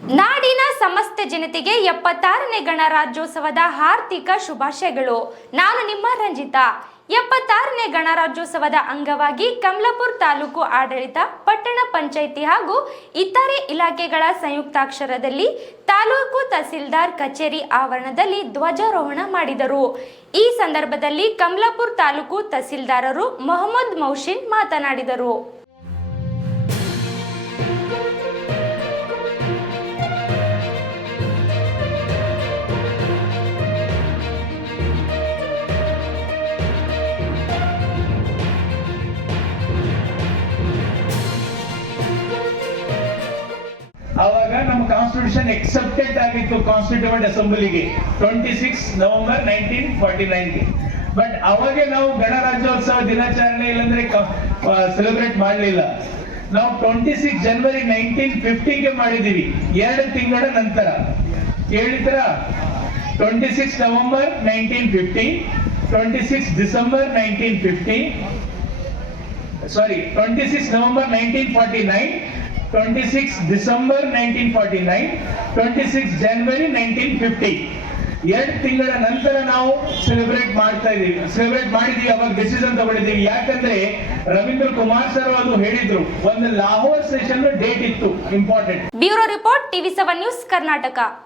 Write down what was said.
ನಾಡಿನ ಸಮಸ್ತ ಜನತೆಗೆ 76ನೇ ಗಣರಾಜ್ಯೋತ್ಸವದ ಹಾರ್ದಿಕ ಶುಭಾಶಯಗಳು. ನಾನು ನಿಮ್ಮ ರಂಜಿತಾ. 76ನೇ ಗಣರಾಜ್ಯೋತ್ಸವದ ಅಂಗವಾಗಿ ಕಮಲಾಪುರ ತಾಲೂಕು ಆಡಳಿತ, ಪಟ್ಟಣ ಪಂಚಾಯಿತಿ ಹಾಗೂ ಇತರೆ ಇಲಾಖೆಗಳ ಸಂಯುಕ್ತಾಕ್ಷರದಲ್ಲಿ ತಾಲೂಕು ತಹಸೀಲ್ದಾರ್ ಕಚೇರಿ ಆವರಣದಲ್ಲಿ ಧ್ವಜಾರೋಹಣ ಮಾಡಿದರು. ಈ ಸಂದರ್ಭದಲ್ಲಿ ಕಮಲಾಪುರ ತಾಲೂಕು ತಹಸೀಲ್ದಾರರು ಮೊಹಮ್ಮದ್ ಮೌಶಿನ್ ಮಾತನಾಡಿದರು. ಆವಾಗ ನಮ್ಮ ಕಾನ್ಸ್ಟಿಟ್ಯೂಷನ್ ಎಕ್ಸೆಪ್ಟೆಡ್ ಆಗಿತ್ತು ಕಾನ್ಸ್ಟಿಟ್ಯೂಂಟ್ ಅಸೆಂಬ್ಲಿಗೆ 26 ನವೆಂಬರ್ 1949ಗೆ. ಬಟ್ ಅವಾಗೆ ನಾವು ಗಣರಾಜ್ಯೋತ್ಸವ ದಿನಾಚರಣೆ ಇಲ್ಲಂದ್ರೆ ಸೆಲೆಬ್ರೇಟ್ ಮಾಡಲಿಲ್ಲ. ನಾವು 26 ಜನವರಿ 1950ಗೆ ಮಾಡಿದೀವಿ, 2 ತಿಂಗಳ ನಂತರ. ಕೇಳಿದ್ರ 26 ನವೆಂಬರ್ 1950, 26 ಡಿಸೆಂಬರ್ 1950, ಸಾರಿ 26 ನವೆಂಬರ್ 1949, 26 ಡಿಸೆಂಬರ್ 1949, 26 ಜನವರಿ 1950. 2 ತಿಂಗಳ ನಂತರ ನಾವು ಸೆಲೆಬ್ರೇಟ್ ಮಾಡಿದೀವಿ. ಅವಾಗ ಡಿಸಿಷನ್ ತಗೊಂಡಿದ್ದೀವಿ. ಯಾಕಂದ್ರೆ ರವೀಂದ್ರ ಕುಮಾರ್ ಸರ್ ಅದು ಹೇಳಿದ್ರು, ಒಂದು ಲಾಹೋರ್ ಸೆಷನ್ ಡೇಟ್ ಇತ್ತು important. Bureau report, TV7 news, Karnataka.